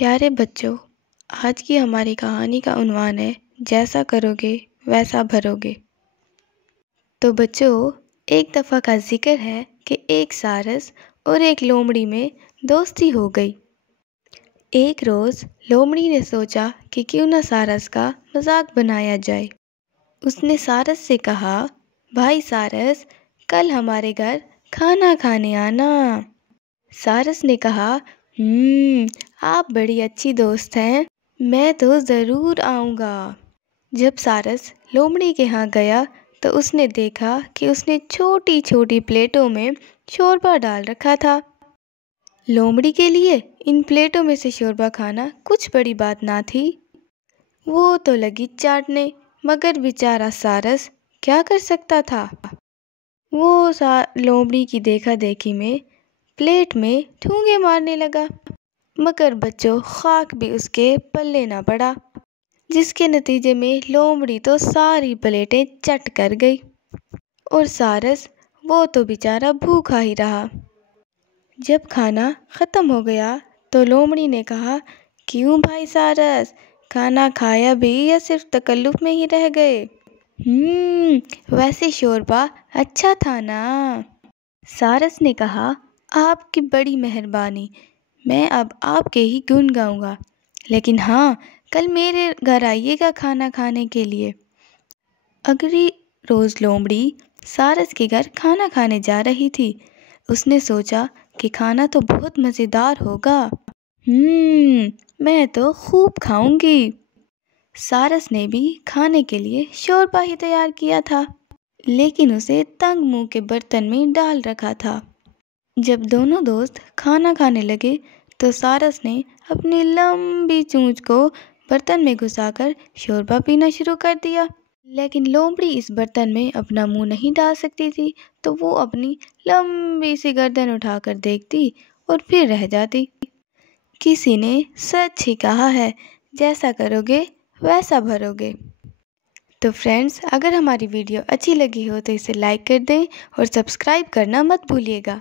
پیارے بچوں، آج کی ہماری کہانی کا عنوان ہے جیسا کرو گے ویسا بھرو گے۔ تو بچوں، ایک دفعہ کا ذکر ہے کہ ایک سارس اور ایک لومڑی میں دوستی ہو گئی۔ ایک روز لومڑی نے سوچا کہ کیوں نہ سارس کا مذاق بنایا جائے۔ اس نے سارس سے کہا، بھائی سارس، کل ہمارے گھر کھانا کھانے آنا۔ سارس نے کہا، آپ بڑی اچھی دوست ہیں، میں تو ضرور آؤں گا۔ جب سارس لومڑی کے ہاں گیا تو اس نے دیکھا کہ اس نے چھوٹی چھوٹی پلیٹوں میں شوربہ ڈال رکھا تھا۔ لومڑی کے لیے ان پلیٹوں میں سے شوربہ کھانا کچھ بڑی بات نہ تھی۔ وہ تو لگی چاٹنے، مگر بیچارہ سارس کیا کر سکتا تھا؟ وہ لومڑی کی دیکھا دیکھی میں پلیٹ میں ٹھونگے مارنے لگا، مگر بچوں خاک بھی اس کے پلے نہ پڑا، جس کے نتیجے میں لومڑی تو ساری پلیٹیں چٹ کر گئی اور سارس وہ تو بیچارہ بھوکا ہی رہا۔ جب کھانا ختم ہو گیا تو لومڑی نے کہا، کیوں بھائی سارس، کھانا کھایا بھی یا صرف تکلف میں ہی رہ گئے؟ ویسے شوربہ اچھا تھا نا؟ سارس نے کہا، آپ کی بڑی مہربانی، میں اب آپ کے ہی گن گاؤں گا، لیکن ہاں، کل میرے گھر آئیے گا کھانا کھانے کے لیے۔ اگلی روز لومڑی سارس کے گھر کھانا کھانے جا رہی تھی۔ اس نے سوچا کہ کھانا تو بہت مزیدار ہوگا، میں تو خوب کھاؤں گی۔ سارس نے بھی کھانے کے لیے شوربہ ہی تیار کیا تھا، لیکن اسے تنگ منہ کے برتن میں ڈال رکھا تھا۔ جب دونوں دوست کھانا کھانے لگے تو سارس نے اپنی لمبی چونچ کو برتن میں گھسا کر شوربہ پینا شروع کر دیا، لیکن لومڑی اس برتن میں اپنا منہ نہیں ڈال سکتی تھی، تو وہ اپنی لمبی سی گردن اٹھا کر دیکھتی اور پھر رہ جاتی۔ کسی نے سچ ہی کہا ہے، جیسا کرو گے ویسا بھرو گے۔ تو فرینڈز، اگر ہماری ویڈیو اچھی لگی ہو تو اسے لائک کر دیں اور سبسکرائب کرنا مت بھولیے گا۔